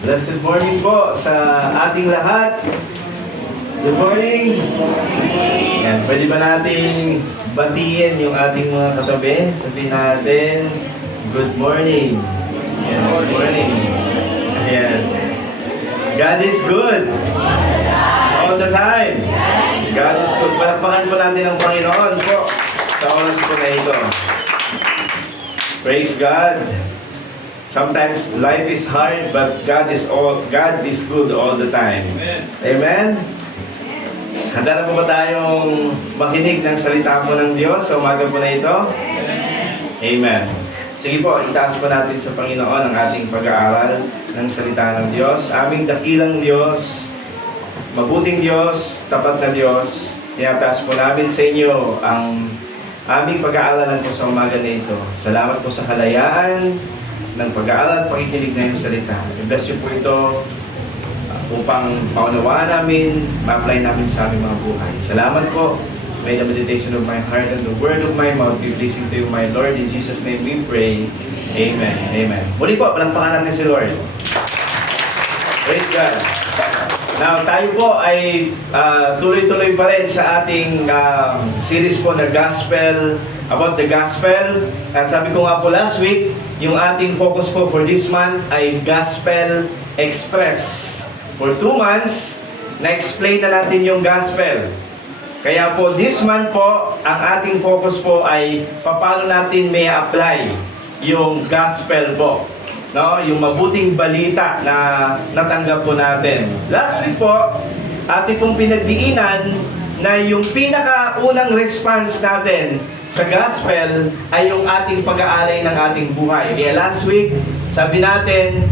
Blessed morning po sa ating lahat. Good morning. Yan, pwede ba nating batiin yung ating mga katabi? Sabihin natin, good morning. Yan, good morning. Ayan. God is good. All the time. God is good. Palakpakan po natin ang Panginoon po sa oras po na ito. Praise God. Sometimes life is hard, but God is good all the time. Amen. Handa na po ba tayong makinig ng salita po ng Diyos sa umaga po na ito? Amen. Sige po, itaas po natin sa Panginoon ang ating pag-aaral ng salita ng Diyos. Aming dakilang Diyos, mabuting Diyos, tapat na Diyos, tinataas po namin sa inyo ang aming pag-aaralan po sa umaga na ito. Salamat po sa kalayaan ng pag-aaral at pakikinig na yung salita. I-bless you po ito upang paunawaan namin, ma-apply namin sa aming mga buhay. Salamat po. May the meditation of my heart and the word of my mouth be pleasing to you, my Lord. In Jesus' name we pray. Amen. Amen. Muli po, palampakan natin si Lord. Praise God. Now, tayo po ay tuloy-tuloy pa rin sa ating series po na Gospel, about the Gospel. At sabi ko nga po last week, yung ating focus po for this month ay Gospel Express. For 2 months, na-explain na natin yung Gospel. Kaya po, this month po, ang ating focus po ay paano natin may apply yung Gospel po. No, yung mabuting balita na natanggap po natin. Last week po, ating pong pinagdiinan na yung pinakaunang response natin sa gospel ay yung ating pag-aalay ng ating buhay. Kaya last week, sabi natin,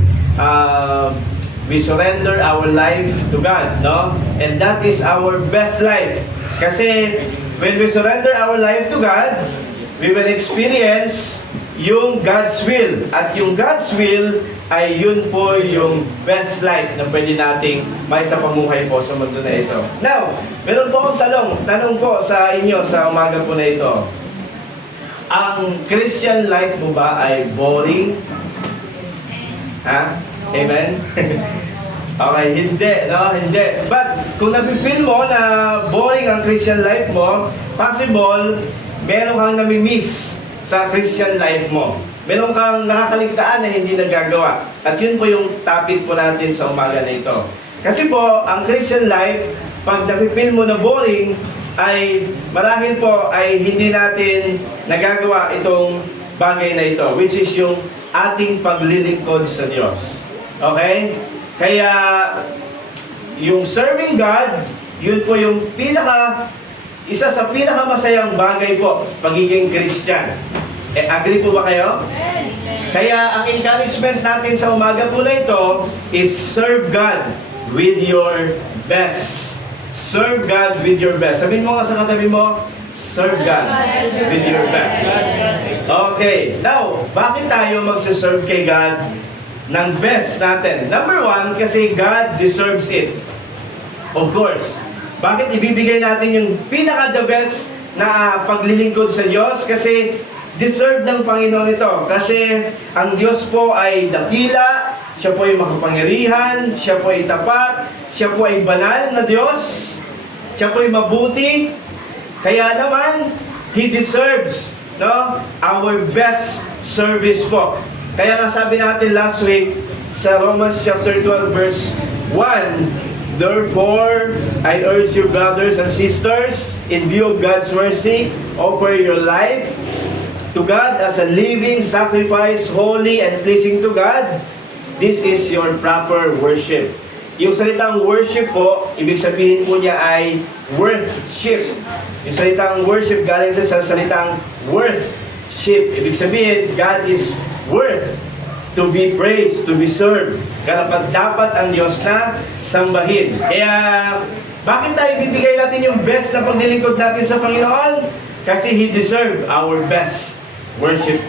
we surrender our life to God, no? And that is our best life. Kasi when we surrender our life to God, we will experience yung God's will. At yung God's will ay yun po yung best life na pwede nating may sa pamuhay po sa mundo na ito. Now, meron po akong tanong po sa inyo sa umaga po na ito. Ang Christian life mo ba ay boring? Ha? Amen? Okay, hindi, no? Hindi. But, kung napipil mo na boring ang Christian life mo, possible, meron kang nami-miss sa Christian life mo. Meron kang nakakaligtaan na hindi nagagawa. At yun po yung topic po natin sa umaga na ito. Kasi po, ang Christian life, pag napipil mo na boring, ay marahil po ay hindi natin nagagawa itong bagay na ito, which is yung ating paglilingkod sa Diyos. Okay? Kaya, yung serving God, yun po yung isa sa pinakamasayang bagay po, pagiging Christian. Agree po ba kayo? Kaya ang encouragement natin sa umaga po na ito is serve God with your best. Serve God with your best. Sabihin mo nga sa katabi mo, serve God with your best. Okay. Now, bakit tayo magsiserve kay God ng best natin? Number 1, kasi God deserves it. Of course. Bakit ibibigay natin yung pinaka-the best na paglilingkod sa Diyos? Kasi deserve ng Panginoon ito. Kasi ang Diyos po ay dakila, siya po ay makapangyarihan, siya po ay tapat, siya po ay banal na Diyos, siya po ay mabuti. Kaya naman, He deserves, no, our best service po. Kaya nga sabi natin last week sa Romans chapter 12 verse 1, therefore, I urge you, brothers and sisters, in view of God's mercy, offer your life to God as a living sacrifice, holy and pleasing to God. This is your proper worship. Yung salitang worship po, ibig sabihin po niya ay worship. Yung salitang worship galing sa salitang worship. Ibig sabihin, God is worth to be praised, to be served. Karapat-dapat ang Diyos na sambahin. Kaya, bakit tayo bibigay natin yung best na paglilingkod natin sa Panginoon? Kasi He deserves our best worship,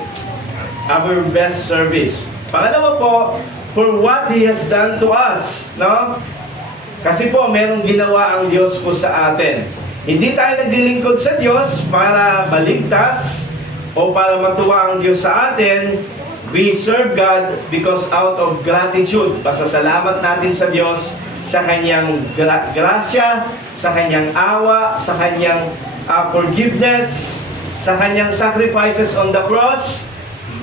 our best service. Pangalawa po, for what He has done to us, no? Kasi po, merong ginawa ang Diyos po sa atin. Hindi tayo naglilingkod sa Diyos para maligtas o para matuwa ang Diyos sa atin. We serve God because out of gratitude. Pasasalamat natin sa Diyos sa Kanyang grasya, sa Kanyang awa, sa Kanyang forgiveness, sa Kanyang sacrifices on the cross.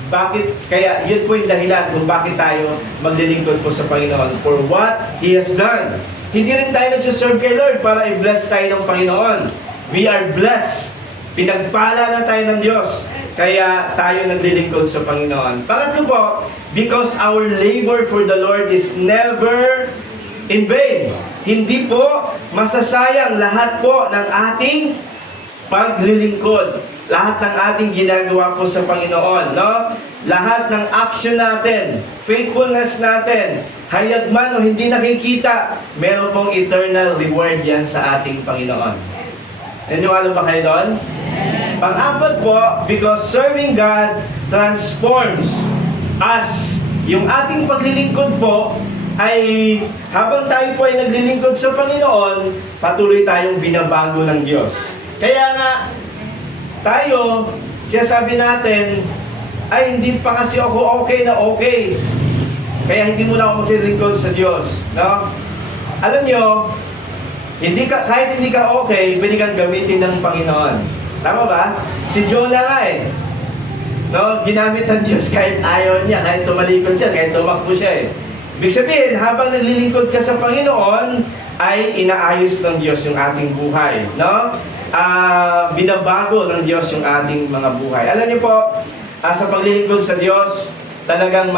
Bakit? Kaya yun po yung dahilan kung bakit tayo maglilingkod po sa Panginoon. For what He has done. Hindi rin tayo nagsiserve kay Lord para i-bless tayo ng Panginoon. We are blessed. Pinagpala na tayo ng Diyos. Kaya tayo naglilingkod sa Panginoon. Pangatlo po, because our labor for the Lord is never in vain. Hindi po masasayang lahat po ng ating paglilingkod. Lahat ng ating ginagawa po sa Panginoon, no? Lahat ng action natin, faithfulness natin, hayag man o hindi nakikita, meron pong eternal reward yan sa ating Panginoon. Naniwala ba kayo doon? Pang-apat po, because serving God transforms us. Yung ating paglilingkod po ay habang tayo po ay naglilingkod sa Panginoon, patuloy tayong binabago ng Diyos. Kaya nga, tayo, sabi natin, ay hindi pa kasi ako okay na okay. Kaya hindi mo na ako maglilingkod sa Diyos. No? Alam nyo, kahit hindi ka okay, pwede kang gamitin ng Panginoon. Tama ba? Si Jonah nga eh. No? Ginamit ng Diyos kahit ayaw niya, kahit tumalikod siya, kahit tumakbo siya eh. Ibig sabihin, habang naglilingkod ka sa Panginoon, ay inaayos ng Diyos yung ating buhay. No? Binabago ng Diyos yung ating mga buhay. Alam niyo po, sa paglilingkod sa Diyos, talagang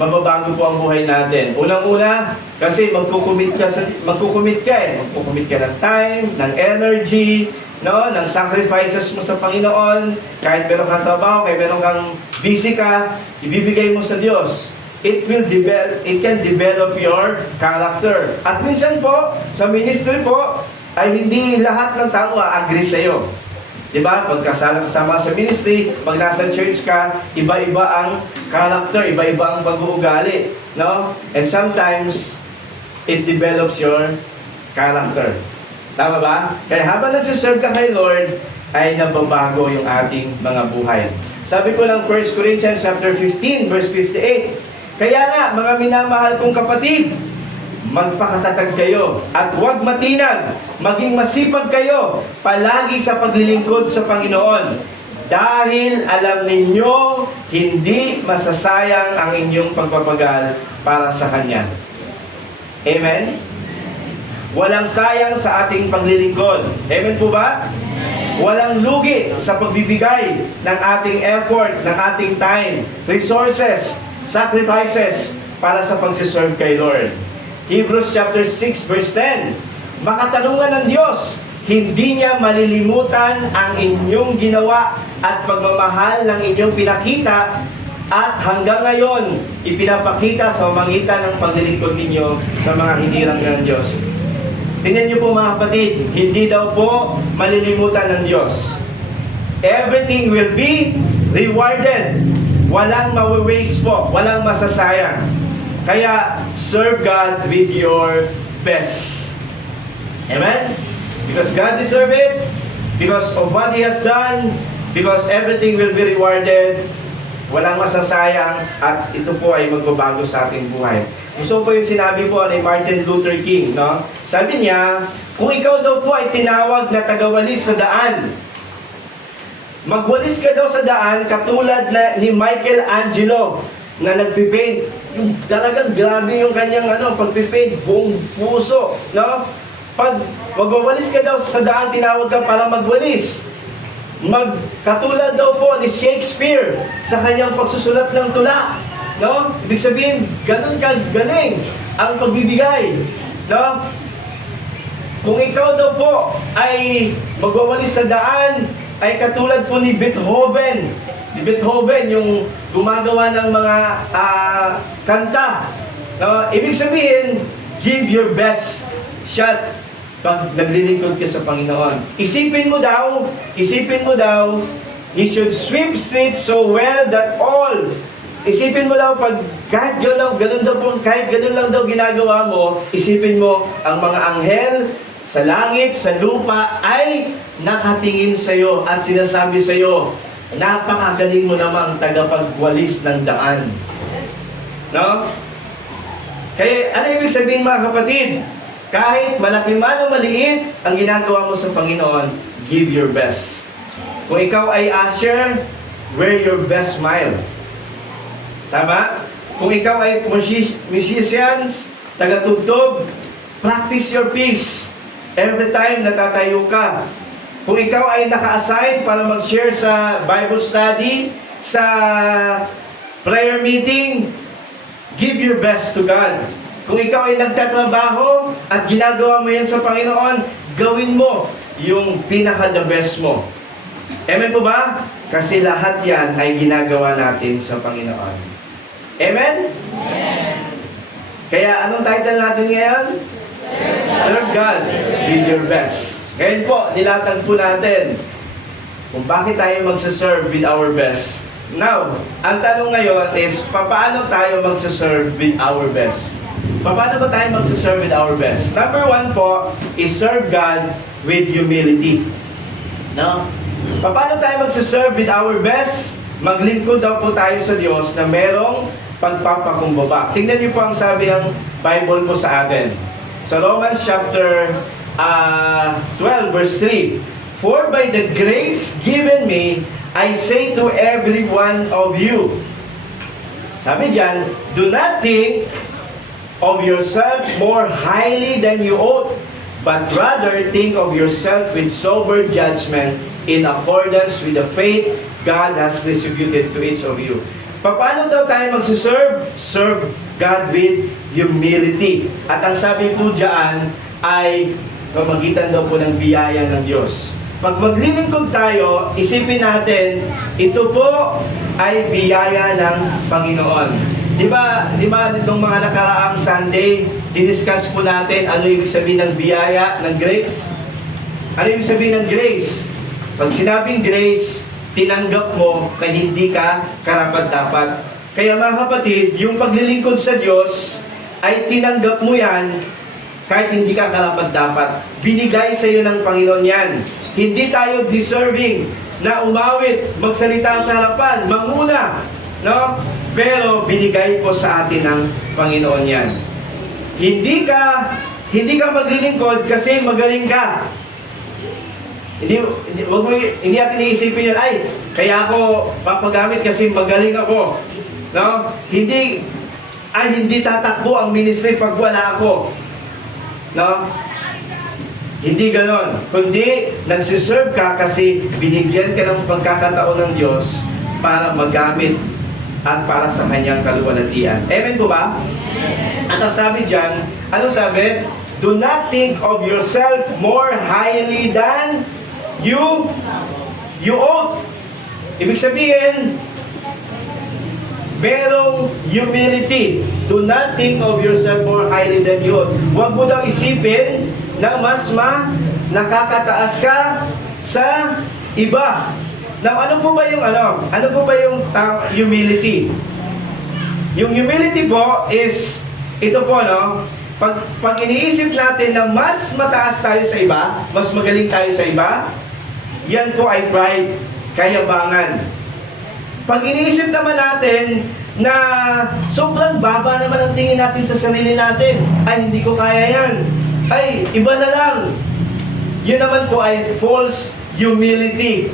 mababago po ang buhay natin. Unang-una, kasi magkukumit ka eh. Magkukumit ka ng time, ng energy, no, ng sacrifices mo sa Panginoon. Kahit meron kang trabaho, kahit meron kang busy ka, ibibigay mo sa Diyos. It can develop your character. At minsan po, sa ministry po, ay hindi lahat ng tao agree sa iyo. Diba? Pagkasama sa ministry, pag nasa church ka, iba-iba ang character, iba-iba ang pag-uugali. No? And sometimes, it develops your character. Tama ba? Kaya habang nagsiserve ka kay Lord, ay nababago yung ating mga buhay. Sabi ko lang 1 Corinthians chapter 15, verse 58, kaya nga, mga minamahal kong kapatid, magpakatatag kayo at huwag matinag, maging masipag kayo palagi sa paglilingkod sa Panginoon. Dahil alam ninyo, hindi masasayang ang inyong pagpapagal para sa Kanya. Amen? Walang sayang sa ating paglilingkod. Amen po ba? Walang lugi sa pagbibigay ng ating effort, ng ating time, resources, sacrifices para sa pagsiserve kay Lord. Hebrews chapter 6 verse 10, makatarungan ng Diyos, hindi niya malilimutan ang inyong ginawa at pagmamahal ng inyong pinakita at hanggang ngayon ipinapakita sa pamamagitan ng paglilingkod ninyo sa mga hinirang ng Diyos. Tingnan niyo po mga kapatid, hindi daw po malilimutan ng Diyos. Everything will be rewarded. Walang mawi-waste po, walang masasayang. Kaya, serve God with your best. Amen? Because God deserves it, because of what He has done, because everything will be rewarded, walang masasayang, at ito po ay magbabago sa ating buhay. Gusto po yung sinabi po ni Martin Luther King, no? Sabi niya, kung ikaw daw po ay tinawag na tagawalis sa daan, magwalis ka daw sa daan katulad ni Michelangelo na nagpipaint. Talagang grabe yung kanyang pagpipaint, buong puso, no? Pag magwawalis ka daw sa daan, tinawag ka para magwalis. Katulad daw po ni Shakespeare sa kanyang pagsusulat ng tula, no? Ibig sabihin, ganun kagaling ang pagbibigay, no? Kung ikaw daw po ay magwawalis sa daan, ay katulad po ni Beethoven. Ni Beethoven, yung gumagawa ng mga kanta. Ibig sabihin, give your best shot pag naglilingkod ka sa Panginoon. Isipin mo daw, He should sweep streets so well that all. Isipin mo daw, pag kahit ganun lang daw ginagawa mo, isipin mo, ang mga anghel sa langit, sa lupa, ay nakatingin sa iyo at sinasabi sa iyo, napakagaling mo namang tagapagwalis ng daan. No? Kaya ano ibig sabihin mga kapatid? Kahit malaki man o maliit, ang ginagawa mo sa Panginoon, give your best. Kung ikaw ay usher, wear your best smile. Tama? Kung ikaw ay musician, tagatugtog, practice your piece. Every time natatayo ka. Kung ikaw ay naka-assign para mag-share sa Bible study, sa prayer meeting, give your best to God. Kung ikaw ay nagtatrabaho at ginagawa mo yan sa Panginoon, gawin mo yung pinaka-the best mo. Amen po ba? Kasi lahat yan ay ginagawa natin sa Panginoon. Amen? Amen. Kaya anong title natin ngayon? Serve God with your best. Ngayon po, nilatag po natin kung bakit tayo magsaserve with our best. Now, ang tanong ngayon is, paano tayo magsaserve with our best? Paano ba tayo magsaserve with our best? Number 1 po is serve God with humility. No? Paano tayo magsaserve with our best? Maglingkod daw po tayo sa Diyos na merong pagpapakumbaba. Tingnan niyo po ang sabi ng Bible po sa atin. Sa Romans chapter 12 verse 3. For by the grace given me, I say to every one of you. Sabi diyan, do not think of yourself more highly than you ought, but rather think of yourself with sober judgment in accordance with the faith God has distributed to each of you. Paano daw tayo magsuserve? Serve God with humility. At ang sabi po diyan ay pamagitan daw po ng biyaya ng Diyos. Pag maglilingkod tayo, isipin natin, ito po ay biyaya ng Panginoon. Di ba nitong mga nakaraang Sunday, diniscuss po natin ano ibig sabihin ng biyaya, ng grace? Ano ibig sabihin ng grace? Pag sinabing grace, tinanggap mo na hindi ka karapat-dapat. Kaya mga kapatid, yung paglilingkod sa Diyos, ay tinanggap mo yan kahit hindi ka karapat-dapat. Binigay sa iyo ng Panginoon yan. Hindi tayo deserving na umawit, magsalita sa harapan, manguna. No? Pero binigay po sa atin ng Panginoon yan. Hindi ka maglilingkod kasi magaling ka. Hindi natin iisipin yan, ay, kaya ako papagamit kasi magaling ako. No? Hindi tatakbo ang ministry pag wala ako. No? Hindi ganon. Kundi, nagsiserve ka kasi binigyan ka ng pagkakataon ng Diyos para magamit at para sa kanyang kaluwalhatian. Amen po ba? At ang sabi dyan, ano sabi? Do not think of yourself more highly than you ought. Ibig sabihin, merong humility. Do not think of yourself more highly than you ought. Huwag mo daw isipin na mas nakakataas ka sa iba. Now, ano po ba yung humility? Yung humility po is, ito po, no? Pag iniisip natin na mas mataas tayo sa iba, mas magaling tayo sa iba, yan po ay pride, kayabangan. Pag iniisip naman natin na sobrang baba naman ang tingin natin sa sarili natin, ay hindi ko kaya yan, ay iba na lang, yun naman po ay false humility.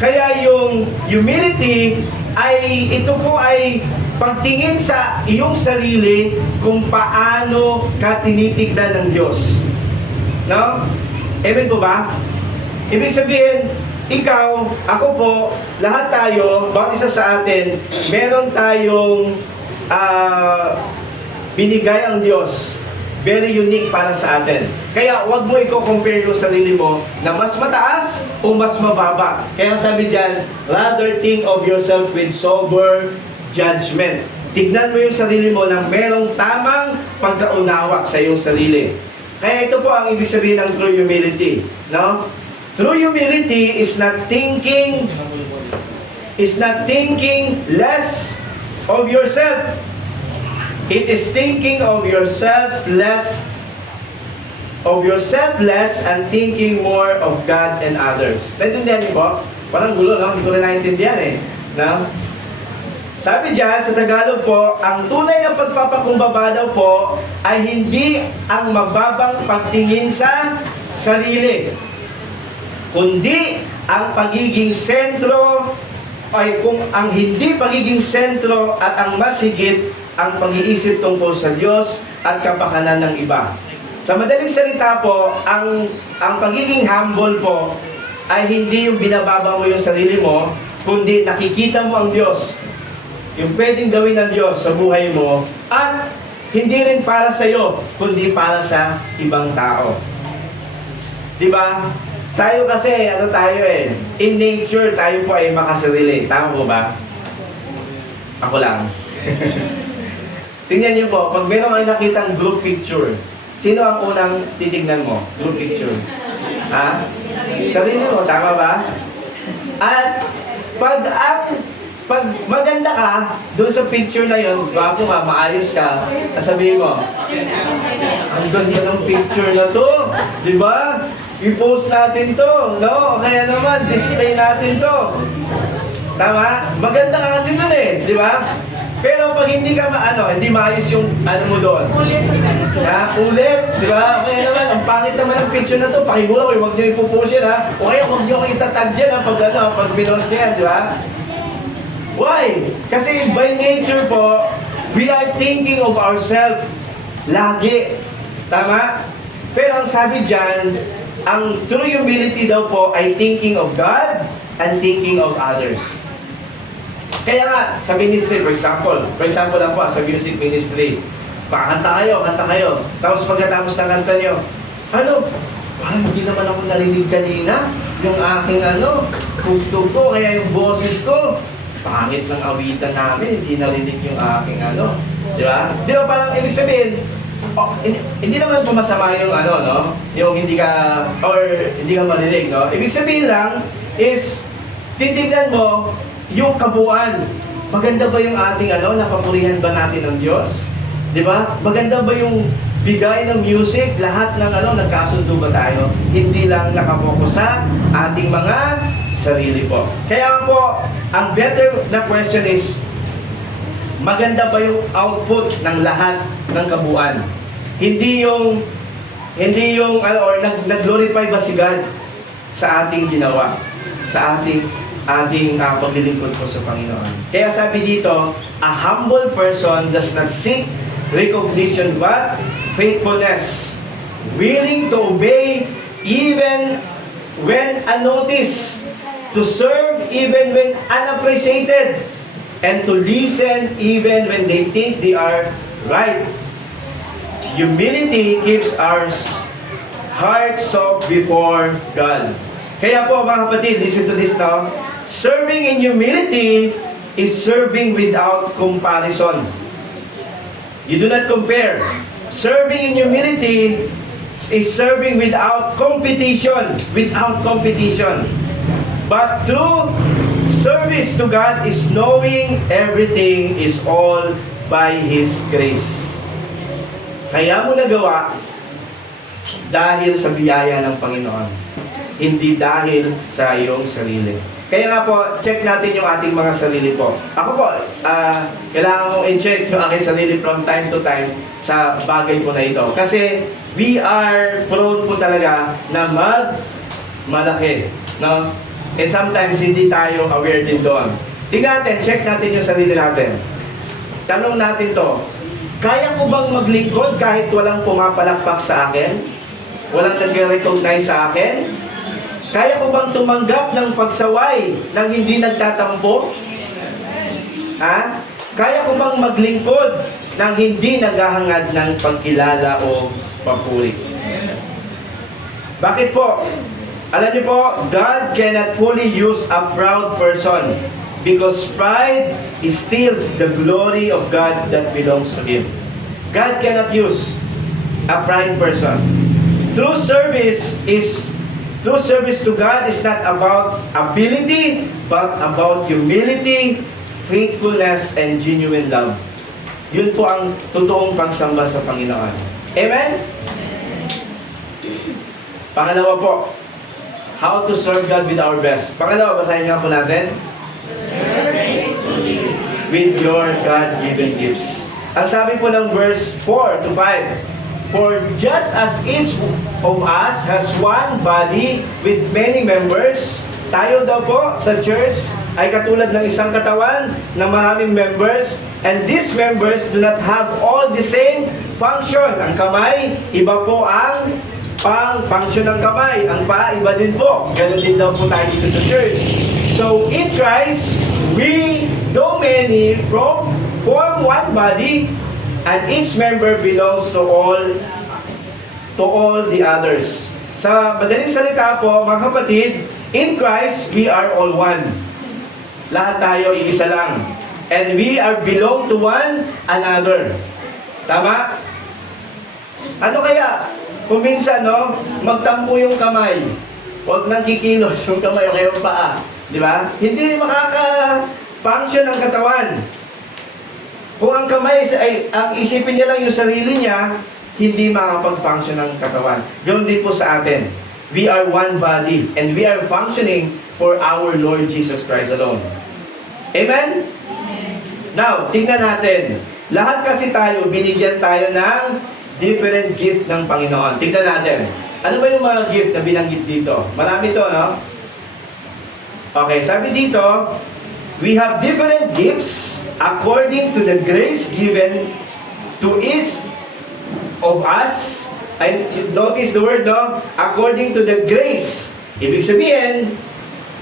Kaya yung humility ay, ito po ay pagtingin sa iyong sarili kung paano ka tinitignan ng Diyos. No? Amen po ba? Ibig sabihin, ikaw, ako po, lahat tayo, bawat isa sa atin, meron tayong binigay ang Diyos. Very unique para sa atin. Kaya wag mo i-compare yung sarili mo na mas mataas o mas mababa. Kaya sabi dyan, rather think of yourself with sober judgment. Tignan mo yung sarili mo na merong tamang pagkaunawa sa iyong sarili. Kaya ito po ang ibig sabihin ng true humility. No? True humility is not thinking less of yourself. It is thinking of yourself less and thinking more of God and others. Naintindihan niyo po? Parang gulo, no? Hindi ko rin naintindihan eh. No? Sabi dyan, sa Tagalog po, ang tunay na pagpapakumbaba daw po ay hindi ang mababang pagtingin sa sarili, kundi ang pagiging sentro, ay kung ang hindi pagiging sentro at ang mas higit ang pag-iisip tungkol sa Diyos at kapakanan ng iba. Sa madaling salita po, ang pagiging humble po ay hindi yung binababa mo yung sarili mo, kundi nakikita mo ang Diyos. Yung pwedeng gawin ng Diyos sa buhay mo at hindi rin para sa iyo, kundi para sa ibang tao. Diba? Tayo kasi, ano tayo eh, in nature, tayo po ay makasarili. Tama po ba? Ako lang. Tingnan niyo po, pag meron kayo nakitang group picture, sino ang unang titignan mo? Group picture. Ha? Sarili mo, tama ba? At pag maganda ka, doon sa picture na yun, gwapo ka, maayos ka, sabihin mo, ang ganda ng picture na to, di ba? I-post natin to, no? Kaya naman, display natin to. Tama? Maganda ka kasi doon eh, di ba? Pero pag hindi ka hindi maayos yung ano mo doon. Ulit, di ba? Kaya naman, ang pangit naman ng picture na to, pakibula ko, huwag niyo ipopost yan ha. O kaya huwag niyo itatag dyan ha, pag pinost niya yan, di ba? Why? Kasi by nature po, we are thinking of ourselves lagi. Tama? Pero ang sabi dyan, ang true humility daw po ay thinking of God and thinking of others. Kaya nga, sa ministry, for example lang po, sa music ministry, kanta kayo. Tapos pagkatapos ng kanta nyo, parang hindi naman ako narinig kanina, yung aking tugtog ko, kaya yung boses ko, pangit ng awitan namin, hindi narinig yung aking di ba? Di ba parang ibig sabihin, hindi naman po masama yung yung hindi ka marinig, no? Ibig sabihin lang is, titignan mo yung kabuuan. Maganda ba yung ating napapurihan ba natin ng Diyos? Di ba? Maganda ba yung bigay ng music? Lahat ng nagkasundo ba tayo? Hindi lang nakapokus sa ating mga sarili po. Kaya po, ang better na question is, maganda ba yung output ng lahat ng kabuuan? Hindi yung nag-glorify ba si God sa ating ginawa? Sa ating paglilingkod po sa Panginoon. Kaya sabi dito, a humble person does not seek recognition but faithfulness, willing to obey even when unnoticed, to serve even when unappreciated, and to listen even when they think they are right. Humility keeps our heart soft before God. Kaya po mga kapatid, listen to this now. Serving in humility is serving without comparison. You do not compare. Serving in humility is serving without competition. But true service to God is knowing everything is all by His grace. Kaya mo nagawa dahil sa biyaya ng Panginoon, hindi dahil sa iyong sarili. Kaya nga po, check natin yung ating mga sarili po. Ako po, kailangan mong i-check yung aking sarili from time to time sa bagay po na ito. Kasi we are prone po talaga na malaki, no? And sometimes hindi tayo aware din doon. Tingnan natin, check natin yung sarili natin. Tanong natin to, kaya ko bang maglingkod kahit walang pumapalakpak sa akin? Walang nag-recognize sa akin? Kaya ko bang tumanggap ng pagsaway ng hindi nagtatampo? Kaya ko bang maglingkod ng hindi naghahangad ng pagkilala o papuri? Bakit po? Alam niyo po, God cannot fully use a proud person because pride steals the glory of God that belongs to Him. God cannot use a pride person. True service to God is not about ability, but about humility, faithfulness, and genuine love. Yun po ang totoong pagsamba sa Panginoon. Amen? Pangalawa po, how to serve God with our best. Pangalawa, basahin nga po natin. With your God-given gifts. Ang sabi po ng verse 4 to 5, for just as each of us has one body with many members, tayo daw po sa church ay katulad ng isang katawan na maraming members, and these members do not have all the same function. Ang kamay, iba po ang function ng kamay. Ang paa, iba din po. Ganun din daw po tayo dito sa church. So, in Christ, we, though many, form one body, and each member belongs to all the others. Sa madaling salita po, mga kapatid, in Christ, we are all one. Lahat tayo iisa lang. And we are belong to one another. Tama? Ano kaya? Kung minsan, no, magtampo yung kamay. Huwag nang kikilos yung kamay o kaya yung paa. Di ba? Hindi makaka-function ang katawan. Kung ang kamay ay ang isipin niya lang yung sarili niya, hindi makapag-function ang katawan. Ganoon din po sa atin. We are one body and we are functioning for our Lord Jesus Christ alone. Amen? Now, tingnan natin. Lahat kasi tayo, binigyan tayo ng different gift ng Panginoon. Tingnan natin. Ano ba yung mga gift na binanggit dito? Marami to, no? Okay, sabi dito, we have different gifts according to the grace given to each of us. And notice the word, no? According to the grace. Ibig sabihin,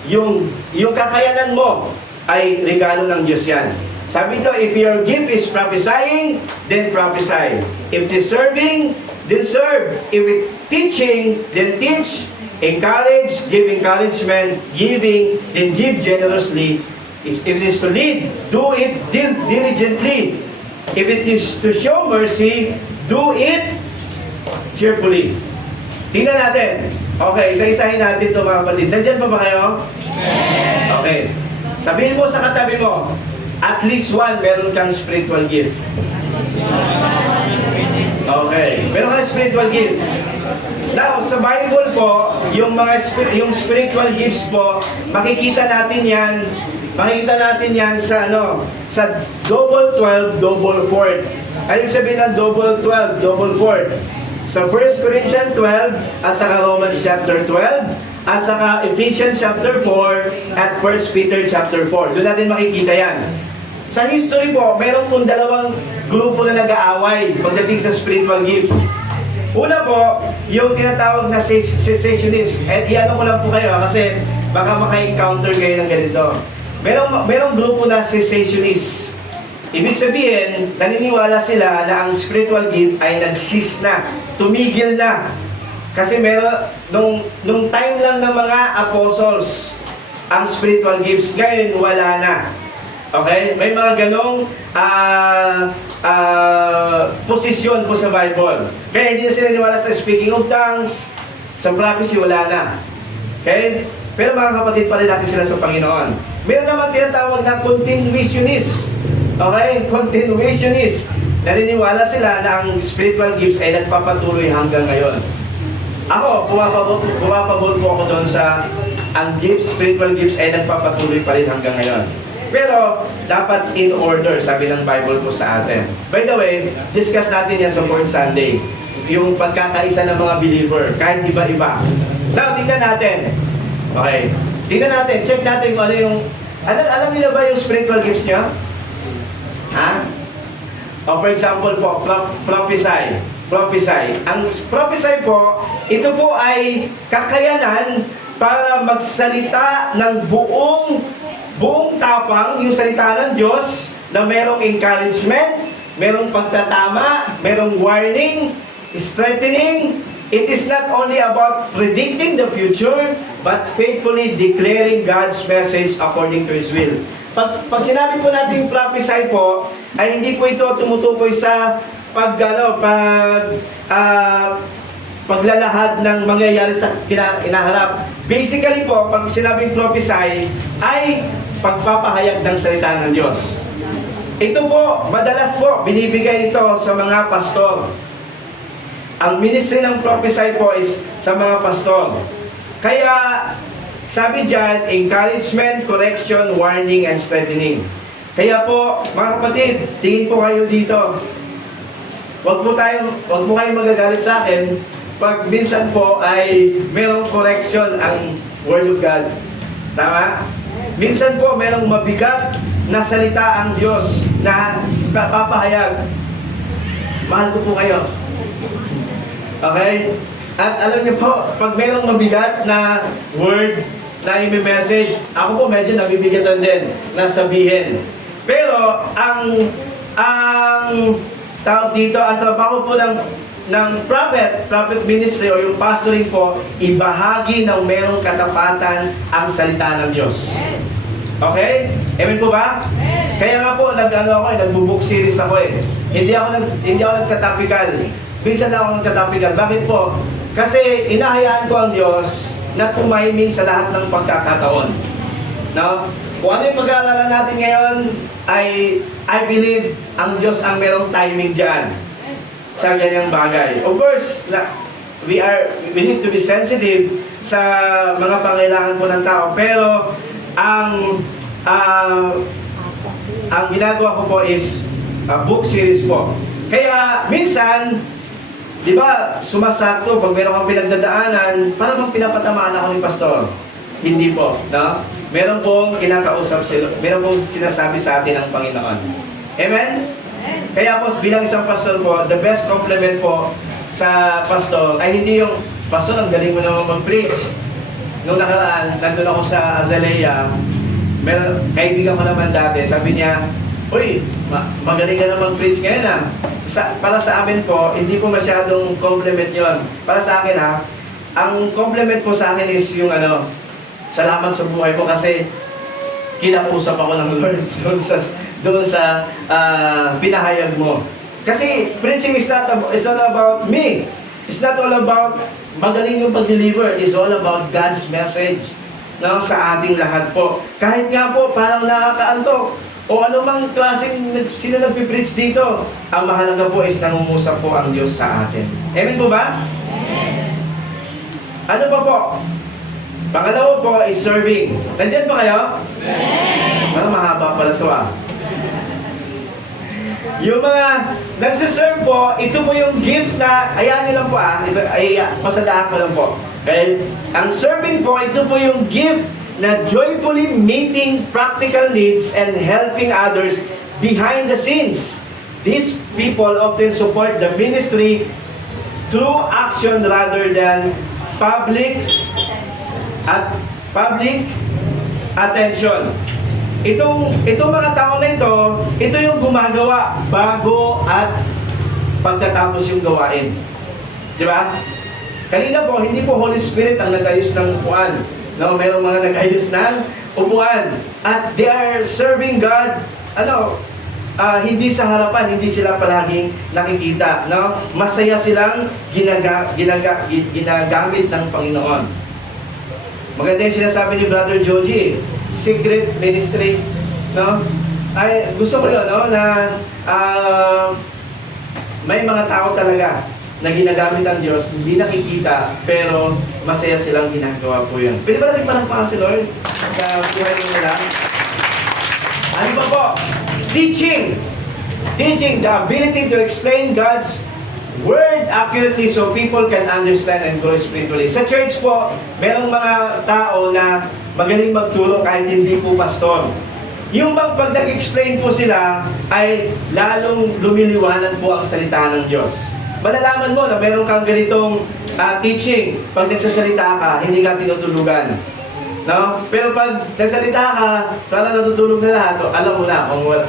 yung kakayanan mo ay regalo ng Diyos yan. Sabi ito, if your gift is prophesying, then prophesy. If it's serving, then serve. If it's teaching, then teach. Encourage, give encouragement. Giving, then give generously. If it is to lead, do it diligently. If it is to show mercy, do it cheerfully. Tingnan natin. Okay, isa-isahin natin ito mga kapatid. Nandyan pa ba kayo? Okay. Sabihin mo sa katabi mo, at least one, meron kang spiritual gift. Okay. Meron kang spiritual gift. Now, sa Bible po, yung spiritual gifts po, makikita natin yan sa double 12, double 4. Ano yung sabihin ng double 12, double 4? Sa 1 Corinthians 12, at saka Romans chapter 12, at saka Ephesians chapter 4, at 1 Peter chapter 4. Doon natin makikita yan. Sa history po, meron pong dalawang grupo na nag-aaway pagdating sa spiritual gifts. Una po, yung tinatawag na cessationist. At iano ko lang po kayo kasi baka maka-encounter kayo ng ganito. Merong grupo na cessationist. Ibig sabihin, naniniwala sila na ang spiritual gift ay nag-cease na, tumigil na. Kasi nung time lang ng mga apostles, ang spiritual gifts, ngayon wala na. Okay? May mga ganong posisyon po sa Bible. Kaya hindi na sila naniwala sa speaking of tongues, sa prophecy, wala na. Okay? Pero mga kapatid pa rin natin sila sa Panginoon. Meron naman tinatawag na continuationist. Okay? Continuationist. Naniniwala sila na ang spiritual gifts ay nagpapatuloy hanggang ngayon. Ako, pumapabot po ako doon sa ang spiritual gifts ay nagpapatuloy pa rin hanggang ngayon. Pero, dapat in order, sabi ng Bible po sa atin. By the way, discuss natin yan sa Fourth Sunday. Yung pagkakaisa ng mga believer, kahit iba-iba. Now, tingnan natin. Okay. Tingnan natin, check natin kung ano yung... Alam niyo ba yung spiritual gifts niyo? Ha? O for example po, prophesy. Ang prophesy po, ito po ay kakayanan para magsalita ng buong tapang, yung salita ng Diyos, na merong encouragement, merong pagtatama, merong warning, strengthening. It is not only about predicting the future, but faithfully declaring God's message according to His will. Pag sinabi po natin prophesy po, ay hindi po ito tumutukoy sa paglalahad ng mangyayari sa kinaharap. Basically po, pag sinabing prophesy, ay pagpapahayag ng salita ng Diyos. Ito po, madalas po, binibigay ito sa mga pastor. Ang ministry ng prophesy po is sa mga pastor. Kaya, sabi dyan, encouragement, correction, warning, and strengthening. Kaya po, mga kapatid, tingin po kayo dito. Huwag po kayong magagalit sa akin pag minsan po ay merong correction ang Word of God. Tama? Minsan po merong mabigat na salita ang Diyos na papahayag. Mahal ko po kayo. Okay? At alam niyo po, pag merong mabigat na word na i-message, ako po medyo nabibigatan din na sabihin. Pero ang tawag dito, ang trabaho po ng prophet ministry o yung pastoring po, ibahagi ng merong katapatan ang salita ng Diyos. Okay? Amen po ba? Kaya nga po, nagbo-book series ako eh. Hindi ako nagtatopical. Minsan ako nagtatopical. Bakit po? Kasi inahayaan ko ang Diyos na tumiming sa lahat ng pagkakataon. No? Kung ano yung pag-aaralan natin ngayon, I believe ang Diyos ang merong timing dyan sa ganyang bagay. Of course, we need to be sensitive sa mga pangailangan po ng tao. Pero, ang ginagawa ko po is book series po. Kaya, minsan, di ba, sumasakto pag meron kang pinagdadaanan, parang pinapatamaan ako ni pastor. Hindi po, no? Meron pong kinakausap sila, meron pong sinasabi sa atin ng Panginoon. Amen? Kaya po, bilang isang pastor po, the best compliment po sa pastor ay hindi yung, pastor, ang galing mo naman mag-preach. Nung nakaraan, nandun ako sa Azalea, kaibigan ko naman dati, sabi niya, uy, magaling ka naman mag-preach ngayon ah. Para sa amin po, hindi po masyadong compliment yon. Para sa akin ha, ang compliment po sa akin is yung salamat sa buhay ko kasi kinakusap ako ng Lord doon sa pinahayag mo. Kasi preaching is not about me. It's not all about magaling yung pag-deliver. It's all about God's message sa ating lahat po. Kahit nga po parang nakakaantok o anumang klaseng sino nagpipreach dito, ang mahalaga po is nangungusap po ang Diyos sa atin. Amen po ba? Ano pa po? Pangalawa po is serving. Nandyan pa kayo? Parang mahaba pala ito ah. Yung mga nagsiserve po, ito po yung gift na, ayan nyo lang po ah, ito, pasadaan ko lang po. Okay? Ang serving po, ito po yung gift na joyfully meeting practical needs and helping others behind the scenes. These people often support the ministry through action rather than public attention. Itong mga tao na ito yung gumagawa bago at pagkatapos yung gawain. Di ba? Kanina po, hindi po Holy Spirit ang nag-ayos ng upuan. No, mayroong mga nag-ayos ng upuan. At they are serving God, hindi sa harapan, hindi sila palaging nakikita. No? Masaya silang ginagamit ng Panginoon. Maganda yung sinasabi ni Brother Joji, secret ministry. No? Ay, gusto ko yun, na may mga tao talaga na ginagamit ang Diyos, hindi nakikita, pero masaya silang ginagawa po yun. Pwede ba natin palampakan si Lord? Buhay nila. Ano ba po? Teaching. Teaching, the ability to explain God's Word accurately so people can understand and grow spiritually. Sa church po, merong mga tao na magaling magturo kahit hindi po pastor. Yung pag nag-explain po sila, ay lalong lumiliwanag po ang salita ng Diyos. Malalaman mo na meron kang ganitong teaching. Pag nagsasalita ka, hindi ka tinutulugan. No? Pero pag nagsalita ka, parang natutulog na lahat, alam mo na kung wala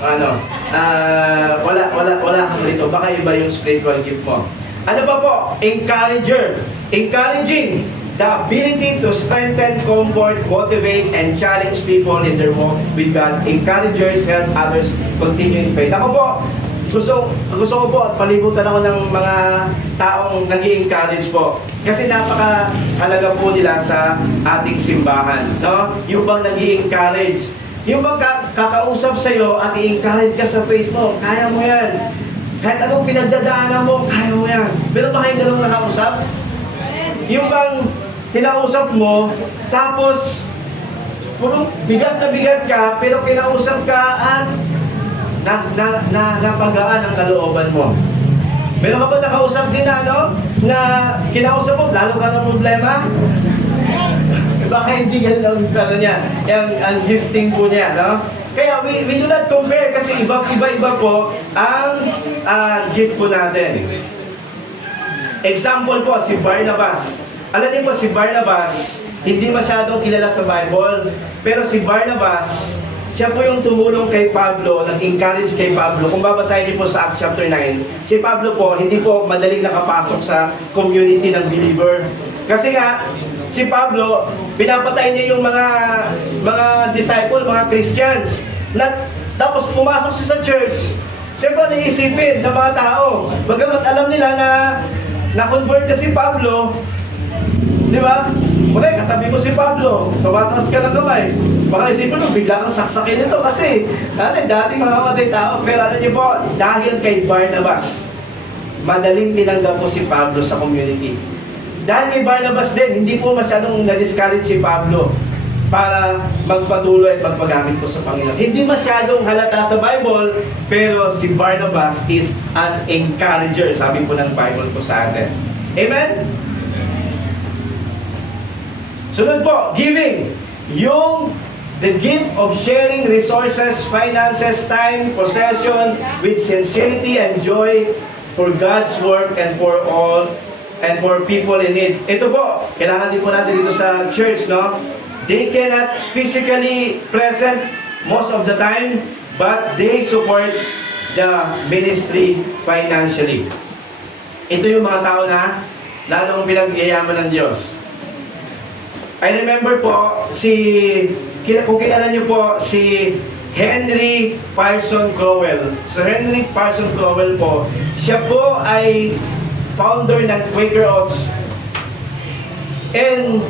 kang dito. Baka iba yung spiritual gift mo. Ano pa po? Encourager. Encouraging. The ability to strengthen, comfort, motivate, and challenge people in their walk with God. Encouragers help others continue in faith. Ako po, gusto ko po at palibutan ako ng mga taong nag-i-encourage po. Kasi napakahalaga po nila sa ating simbahan. No? Yung bang nag-i-encourage. Yung bang kakausap sa'yo at i-encourage ka sa faith mo, kaya mo yan. Kahit anong pinagdadaanan mo, kaya mo yan. Pero ba kayo ganun nakausap? Yung bang kinausap mo, tapos puro bigat na bigat ka, pero kinausap ka at napagaan ang kalooban mo. Meron ka ba nakausap din na kinausap mo, lalo ka ng problema? Baka hindi ganun ang niya, ang gifting po niya, no? Kaya we do not compare kasi iba-iba po ang gift po natin. Example po, si Barnabas. Alam niyo po, si Barnabas, hindi masyadong kilala sa Bible, pero si Barnabas, siya po yung tumulong kay Pablo, nag-encourage kay Pablo. Kung babasahin niyo po sa Acts chapter 9, si Pablo po, hindi po madaling nakapasok sa community ng believer. Kasi nga, si Pablo, pinapatay niya yung mga disciple, mga Christians. Tapos pumasok siya sa church. Siyempre, naisipin ng mga tao. Bagamat alam nila na-convert na si Pablo, di ba? Kaya katabi mo si Pablo, tumataas ka ng kamay. Baka isipin mo, bigla kang saksakin nito kasi dati mamamatay tao. Pero alam niyo po, dahil kay Barnabas, madaling tinanggap po si Pablo sa community. Dahil kay Barnabas din, hindi po masyadong na-discourage si Pablo para magpatuloy at magpagamit po sa Panginoon. Hindi masyadong halata sa Bible, pero si Barnabas is an encourager, sabi po ng Bible po sa atin. Amen? Sunod po, giving. The gift of sharing resources, finances, time, possession with sincerity and joy for God's work and for all and for people in need. Ito po, kailangan din po natin dito sa church, no? They cannot physically present most of the time, but they support the ministry financially. Ito yung mga tao na lalong pinagyayaman ng Diyos. I remember po, kung kilala niyo po, si Henry Parson Crowell. So Henry Parson Crowell po, siya po ay founder ng Quaker Oats. And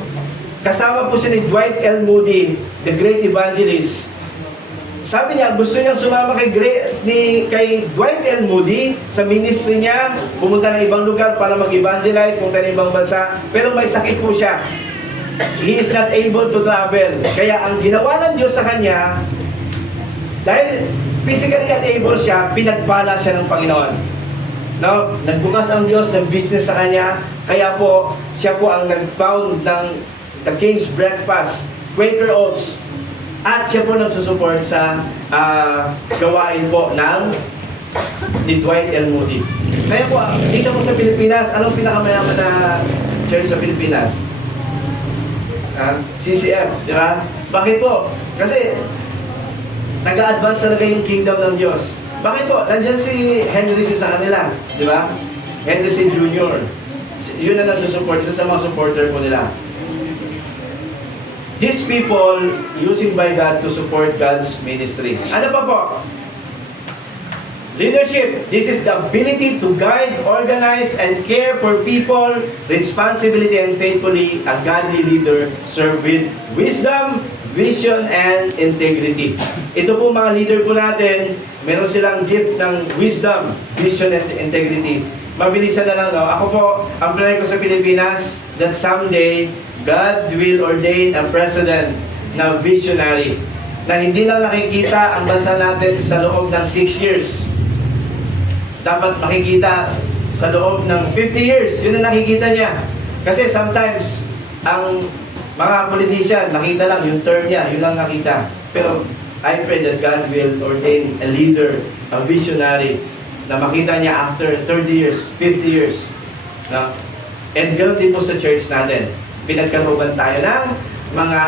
kasama po siya ni Dwight L. Moody, the great evangelist. Sabi niya, gusto niyang sumama kay Dwight L. Moody sa ministry niya, pumunta ng ibang lugar para mag-evangelize, pumunta ng ibang bansa, pero may sakit po siya. He is not able to travel. Kaya ang ginawa ng Diyos sa kanya, dahil physically unable siya, pinagpala siya ng Panginoon. No? Nagbukas ang Diyos ng business sa kanya, kaya po, siya po ang nag-found ng The King's Breakfast, Quaker Oats, at siya po nagsusupport sa gawain po ni Dwight L. Moody. Kaya po, dito po sa Pilipinas, anong pinakamayaman na church sa Pilipinas? CCM, di ba? Bakit po? Kasi nag-a-advance talaga yung kingdom ng Diyos. Bakit po? Nandiyan si Henry C. sa kanila, di ba? Henry C. Jr. Yun na nagsusupport, isa sa mga supporter po nila. These people using by God to support God's ministry. Ano pa po? Leadership. This is the ability to guide, organize, and care for people, responsibility, and faithfully. A godly leader serve with wisdom, vision, and integrity. Ito po mga leader po natin, meron silang gift ng wisdom, vision, and integrity. Mabilisan na lang, no? Ako po, ang prayer ko sa Pilipinas, that someday, God will ordain a president na visionary, na hindi lang nakikita ang bansa natin sa loob ng 6 years. Dapat makikita sa loob ng 50 years. Yun ang nakikita niya. Kasi sometimes, ang mga politician, nakita lang yung term niya, yun lang nakita. Pero I pray that God will ordain a leader, a visionary, na makita niya after 30 years, 50 years. No? And ganoon din po sa church natin. Pinagkaroon tayo ng mga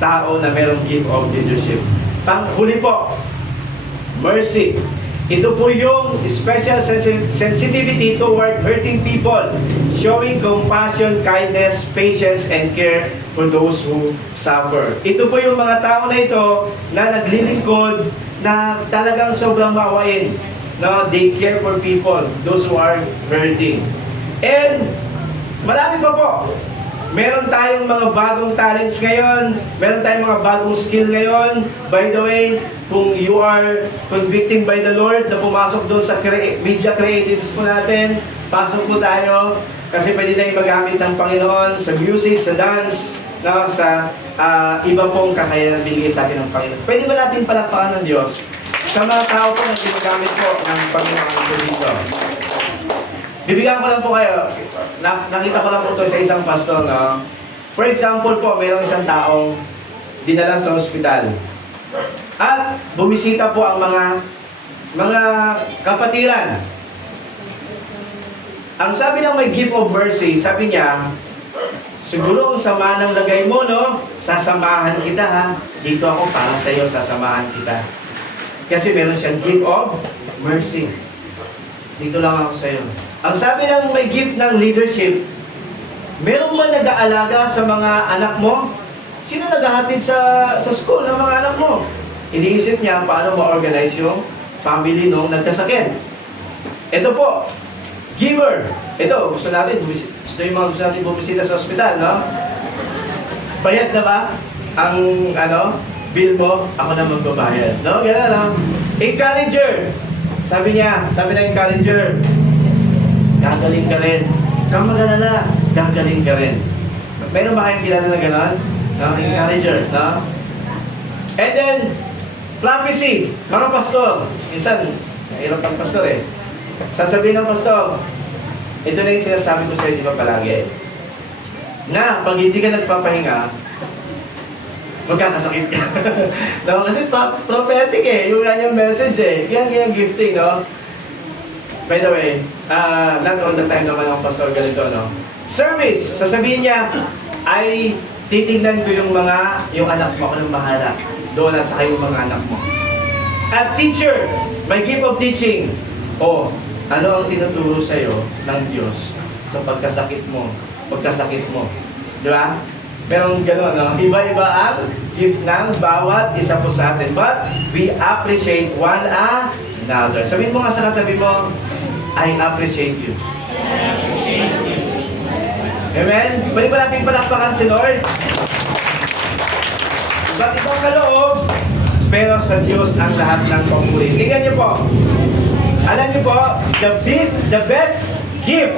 tao na merong gift of leadership. Huli po, mercy. Ito po yung special sensitivity toward hurting people, showing compassion, kindness, patience, and care for those who suffer. Ito po yung mga tao na ito na naglilingkod, na talagang sobrang maawain. No, they care for people, those who are hurting. And marami pa po. Meron tayong mga bagong talents ngayon. Meron tayong mga bagong skill ngayon. By the way, kung you are convicted by the Lord na pumasok doon sa media creatives po natin, pasok po tayo. Kasi pwede tayong magamit ng Panginoon sa music, sa dance, no, sa iba pong kakayanan binigay sa atin ng Panginoon. Pwede ba natin palakpakan ng Diyos sa mga tao po na ginagamit po ng Panginoon dito? Bibigyan ko lang po kayo, nakita ko lang po ito sa isang pastor, no? For example po, mayroong isang taong dinala sa ospital. At bumisita po ang mga kapatiran. Ang sabi ng may gift of mercy, sabi niya, siguro ang sama ng lagay mo, no? Sasamahan kita, ha? Dito ako para sa iyo, sasamahan kita. Kasi meron siyang gift of mercy. Dito lang ako sa iyo. Ang sabi ng may gift ng leadership, meron ba nag-aalaga sa mga anak mo? Sino naghahatid sa school ng mga anak mo? Iniisip niya paano ma-organize yung family nung nagkasakit. Ito po, giver. Ito, gusto natin, ito yung mga gusto natin bumisita sa ospital, no? Bayad na ba ang, bill mo? Ako na magbabayad. No? Ganun, no? Encourager. Sabi ng encourager, gagaling ka rin. Kang mag-alala, gagaling ka rin. Meron ba kayong kilala na gano'n? No? Encourager, no? And then, prophecy. Mga pastor. Minsan, nahirap ang pastor eh. Sasabihin ng pastor, ito na yung sinasabi ko sa inyo palagi. Na, pag hindi ka nagpapahinga, magkakasakit ka. No? Kasi prophetic eh. Yung kanyang message eh. Yan gifting, no? By the way, not all the time naman ang pastor ganito, no? Service. Sasabihin niya, ay titignan ko yung anak mo, ako ng bahala. Doon at saka yung mga anak mo. At teacher, may gift of teaching. O, ano ang tinuturo sa'yo ng Diyos sa pagkasakit mo? Di ba? Pero gano'n, no? Iba-iba ang gift ng bawat isa po sa atin. But we appreciate one another. Sabihin mo nga sa katabi mo, I appreciate you. Amen? Pwede ba natin palakpakan si Lord? Ba't ibang kaloob? Pero sa Diyos ang lahat ng papuri. Tingnan niyo po. Alam niyo po, the best gift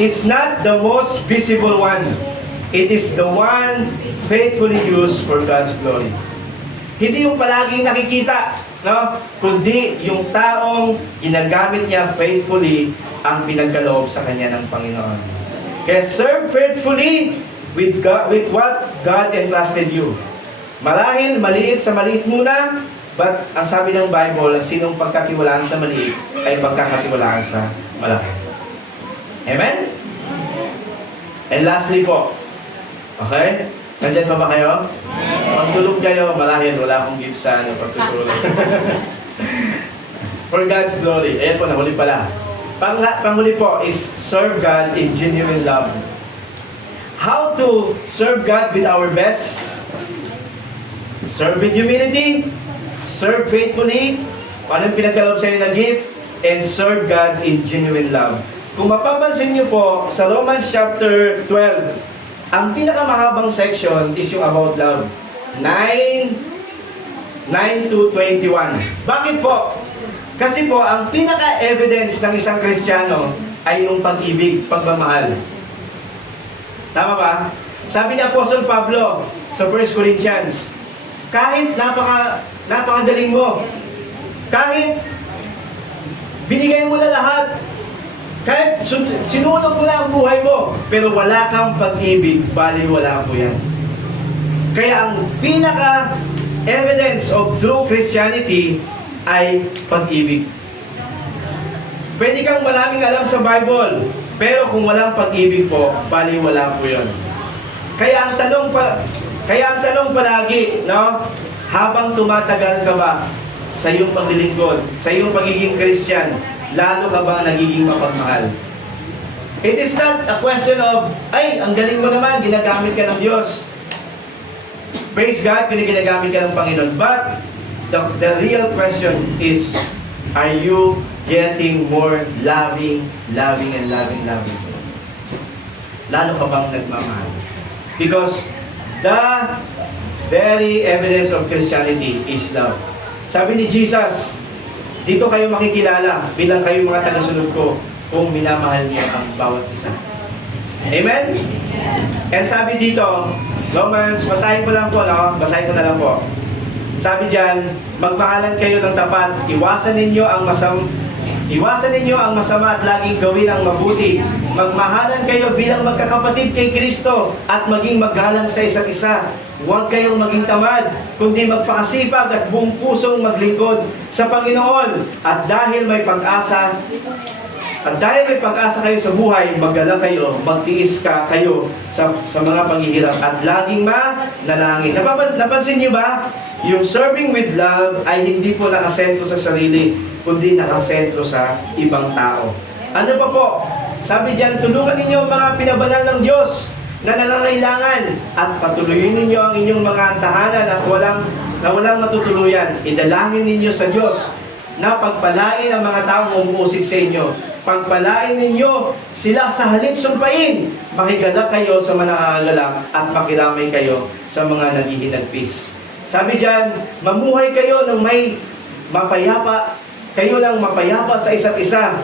is not the most visible one. It is the one faithfully used for God's glory. Hindi yung palaging nakikita, no? Kundi yung taong ginagamit niya faithfully ang pinagkaloob sa kanya ng Panginoon. Kaya serve faithfully with what God entrusted you. Marahil maliit sa maliit muna, but ang sabi ng Bible, sinong pagkatiwalaan sa maliit ay pagkakatiwalaan sa malaki. Amen? And lastly po, okay? Nandiyan pa ba kayo? Pagtulog kayo, marahil wala akong gift sa pagtutulog. For God's glory. Ayan po, nahuli pala. Panghuli po is serve God in genuine love. How to serve God with our best? Serve with humility, serve faithfully, anong pinagkaloob sa inyo na gift, and serve God in genuine love. Kung mapapansin niyo po, sa Romans chapter 12, ang pinakamahabang section is yung about love. 9 to 21. Bakit po? Kasi po, ang pinaka-evidence ng isang Kristiyano ay yung pag-ibig, pagmamahal. Tama ba? Sabi ni Apostle Pablo sa 1 Corinthians, kahit napakagaling mo, kahit binigay mo na lahat, kahit sinulog mo na ang buhay mo, pero wala kang pag-ibig, bali wala po yan. Kaya ang pinaka-evidence of true Christianity ay pag-ibig. Pwede kang maraming alam sa Bible, pero kung walang pag-ibig po, bali wala po yun. Kaya ang tanong palagi, no? Habang tumatagal ka ba sa iyong paglilingkod, sa iyong pagiging Christian, lalo ka ba nagiging mapagmahal? It is not a question of, ay, ang galing mo naman, ginagamit ka ng Diyos. Praise God, ginagamit ka ng Panginoon. But, the real question is, are you getting more loving? Lalo ka bang nagmamahal? Because the very evidence of Christianity is love. Sabi ni Jesus, dito kayo makikilala bilang kayo mga tagasunod ko kung minamahal niyo ang bawat isa. Amen? And sabi dito, Romans, basahin ko lang po, no? Basahin ko na lang po. Sabi diyan, magmahalan kayo ng tapat, iwasan ninyo ang masama at laging gawin ang mabuti. Magmahalan kayo bilang magkakapatid kay Kristo at maging magalang sa isa't isa. Huwag kayong maging tamad, kundi magpakasipag at buong pusong maglingkod sa Panginoon. At dahil may pag-asa kayo sa buhay, magdala kayo, magtiis kayo sa mga paghihirap at laging manalangin. Napansin niyo ba? Yung serving with love ay hindi po nakasentro sa sarili, kundi nakasentro sa ibang tao. Ano pa po? Sabi diyan, tulungan ninyo ang mga pinabanal ng Diyos na nangangailangan at patuloyin ninyo ang inyong mga tahanan at walang matutuluyan. Idalangin ninyo sa Diyos na pagpalain ang mga taong umuusig sa inyo. Pagpalain ninyo sila sa halip sumpain. Makigalak kayo sa mga nangangagalak at makiramay kayo sa mga naghihinagpis. Sabi diyan, mamuhay kayo ng may mapayapa. Kayo lang mapayapa sa isa't isa.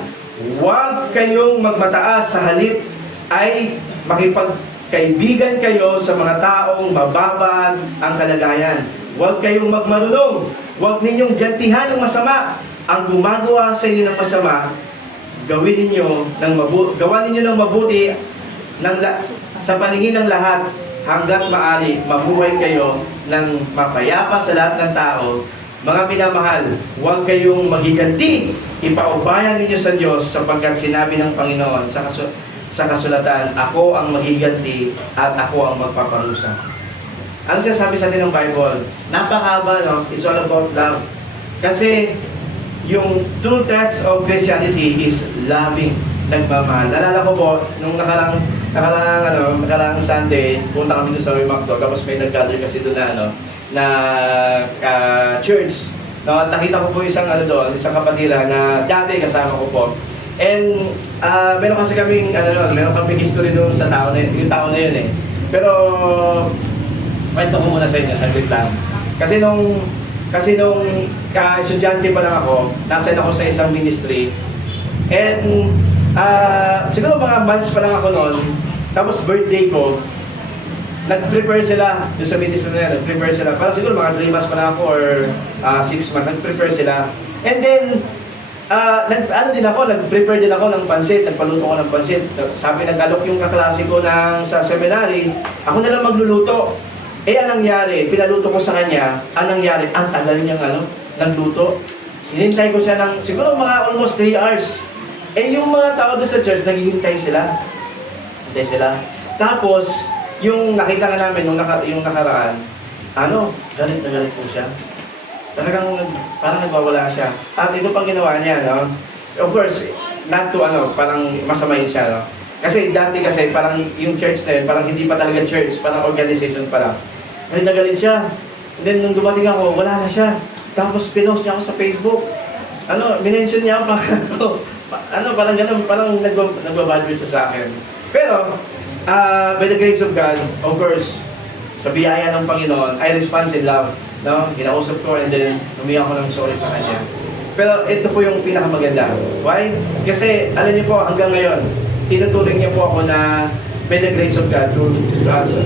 Huwag kayong magmataas, sa halip ay makipagkaibigan kayo sa mga taong mababa ang kalagayan. Huwag kayong magmarunong. Huwag ninyong gantihan ng masama. Ang gumagawa sa inyo ng masama, gawan ninyo ng mabuti sa paningin ng lahat hanggat maaari mabuhay kayo ng mapayapa sa lahat ng tao. Mga minamahal, huwag kayong magiganti. Ipaubayan ninyo sa Diyos sapagkat sinabi ng Panginoon sa kasulatan, ako ang magiganti at ako ang magpaparusa. Ano sinasabi sa atin ng Bible? Napakahaba, no? It's all about love. Kasi yung true test of Christianity is loving, nagmamahal. Nalala ko po, nung nakarang Sunday, punta kami doon sa Macdo, tapos may nag-gather kasi doon na church. No, nakita ko po isang isang kapatira na dati kasama ko po. And meron kasi kaming meron kaming history doon sa yung tao na yun eh. Pero kwento ko muna sa inyo, saglit lang. Kasi nung estudyante pa lang ako, nasa ako sa isang ministry. And siguro mga months pa lang ako noon, tapos birthday ko, nag-prepare sila doon sa ministry na yan, nag-prepare sila. Parang siguro mga 3 months pa lang ako or 6 months, nag-prepare sila. And then, nag-prepare din ako ng pansit, nagpaluto ko ng pansit. Sabi, nag-alok yung kaklase ko sa seminary, ako na lang magluluto. Anong nangyari? Pinaluto ko sa kanya, anong nangyari? Ang tagal niyang nagluto. Hinintay ko siya ng siguro mga almost 3 hours. Yung mga tao doon sa church, naghihintay sila. Hintay sila. Tapos, yung nakita nga namin, yung nakaraan, galit na galit po siya. Talagang parang nagwawala siya. At ito pang ginawa niya, no? Of course, not to parang masamayin siya, no? Kasi dati parang yung church na yun, parang hindi pa talaga church, parang organization pa lang. Galit na galit siya. And then nung dumating ako, wala na siya. Tapos pinost niya ako sa Facebook. Minention niya ako, parang gano'n, parang nagbabadwit siya sa akin. Pero, by the grace of God, of course, sa biyaya ng Panginoon, I respond in love. No? Ginausap ko and then humiyak ko ng sorry sa kanya. Pero ito po yung pinakamaganda. Why? Kasi, alam niyo po, hanggang ngayon, tinuturing niya po ako na by the grace of God,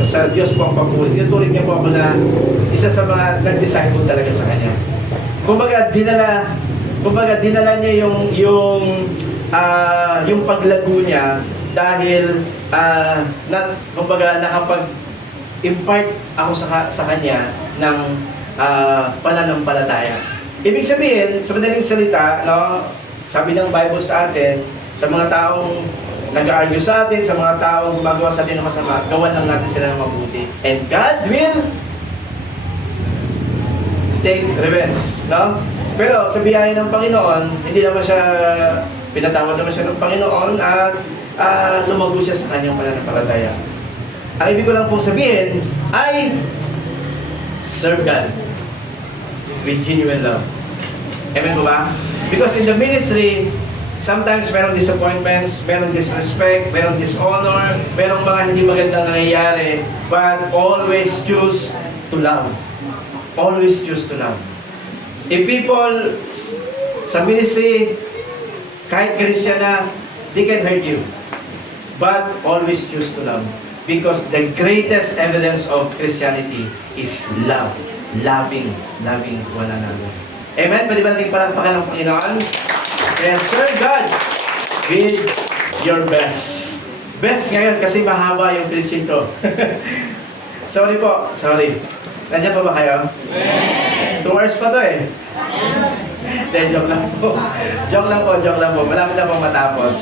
sa Diyos po ang papuri. Tinuturing niya po ako na isa sa mga nag-disciple talaga sa kanya. Kumbaga, dinala niya yung paglago niya dahil nakapag-impart ako sa kanya ng pananampalataya. Ibig sabihin, sa madaling salita, no, sabi ng Bible sa atin, sa mga taong nag-argue sa atin, sa mga taong gumagawa sa atin ng masama, gawan lang natin sila ng mabuti. And God will take revenge. No? Pero sa biyaya ng Panginoon, hindi naman siya, pinatawad naman siya ng Panginoon at lumago siya sa kanyang pananampalataya. Ang ibig ko lang pong sabihin ay serve God with genuine love. Amen po ba? Because in the ministry, sometimes merong disappointments, merong disrespect, merong dishonor, merong mga hindi magandang nangyayari, but always choose to love. Always choose to love. If people sa ministry, kahit Christian na, they can hurt you. but always choose to love. Because the greatest evidence of Christianity is love. Loving one another. Amen? Pwede ba natin palakpakan ng Panginoon? And serve God with your best. Best ngayon kasi mahaba yung preaching ko. Sorry. Nandiyan pa ba kayo? 2 hours pa to eh. Hindi, joke lang po. Joke lang po. Malapit na pong matapos.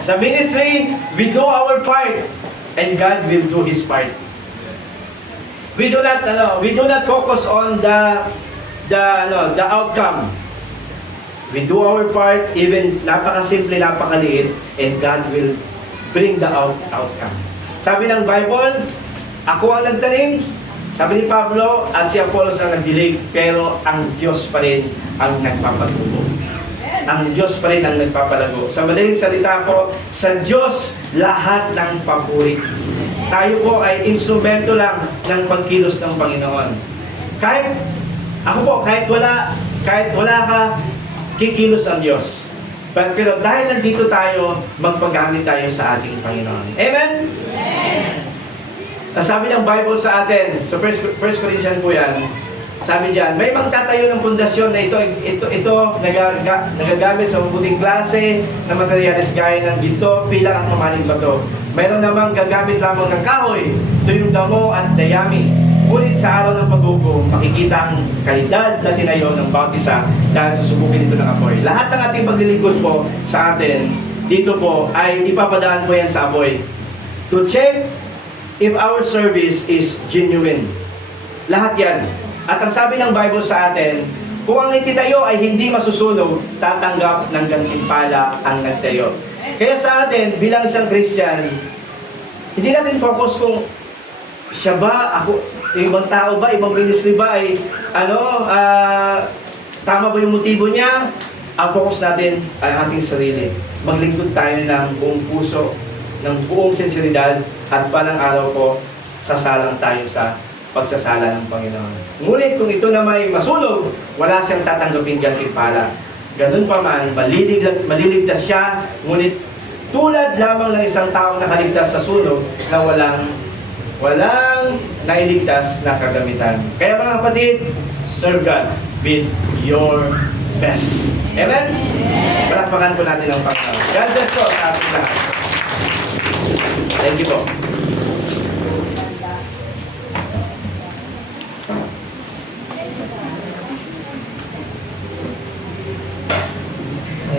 Sa ministry, we do our part and God will do His part. We do not focus on the outcome. We do our part, even napakasimple, napakaliit, and God will bring the outcome. Sabi ng Bible, ako ang nagtanim, sabi ni Pablo, at si Apollos ang nagdilig, pero ang Diyos pa rin ang nagpapatubo. Ang Diyos pa rin ang nagpapalago. Sa madaling salita ko, sa Diyos lahat ng papuri. Tayo po ay instrumento lang ng pagkilos ng Panginoon. Kahit wala ka, kikilos ang Diyos. Pero dahil nandito tayo, magpagamit tayo sa ating Panginoon. Amen? Sabi ng Bible sa atin, so 1 Corinthians po yan, sabi diyan, may magtatayo ng pundasyon na ito nagagamit sa mabuting klase na materyales gaya ng ginto, pilak at mamaling bato. Mayroon namang gagamit lamang ng kahoy, tuyong damo at dayami. Ngunit sa araw ng paghukom, makikita ang kalidad na tinayo ng bawat isa dahil susubukin ito ng apoy. Lahat ng ating paglilingkod po sa atin, dito po ay ipapadaan po yan sa apoy. To check if our service is genuine. Lahat yan. At ang sabi ng Bible sa atin, kung ang ititayo ay hindi masusunog, tatanggap ng gantimpala ang nagtayo. Kaya sa atin, bilang isang Christian, hindi natin focus kung siya ba, ako, ibang tao ba, ibang ministry ba ay, tama ba yung motibo niya? Ang focus natin ay ating sarili. Maglingkod tayo ng buong puso, ng buong sinseridad, at panang araw ko, sasalang tayo sa pagsasala ng Panginoon. Ngunit kung ito na may masunog, wala siyang tatanggapin gantimpala. Ganun pa man, maliligtas siya, ngunit tulad lamang ng isang taong nakaligtas sa sunog na walang nailigtas na kagamitan. Kaya mga kapatid, serve God with your best. Amen? Palakpakan po natin ang Panginoon. God bless po sa ating lahat. Thank you po.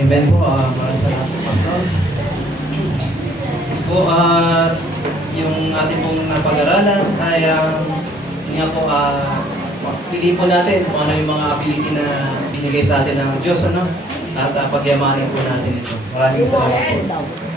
Amen po. Maraming salamat po, Pastor. Po, yung ating pong napag-aralan ay nga po, pili po natin kung ano yung mga ability na binigay sa atin ng Diyos, at pagyamanin po natin ito. Maraming salamat po.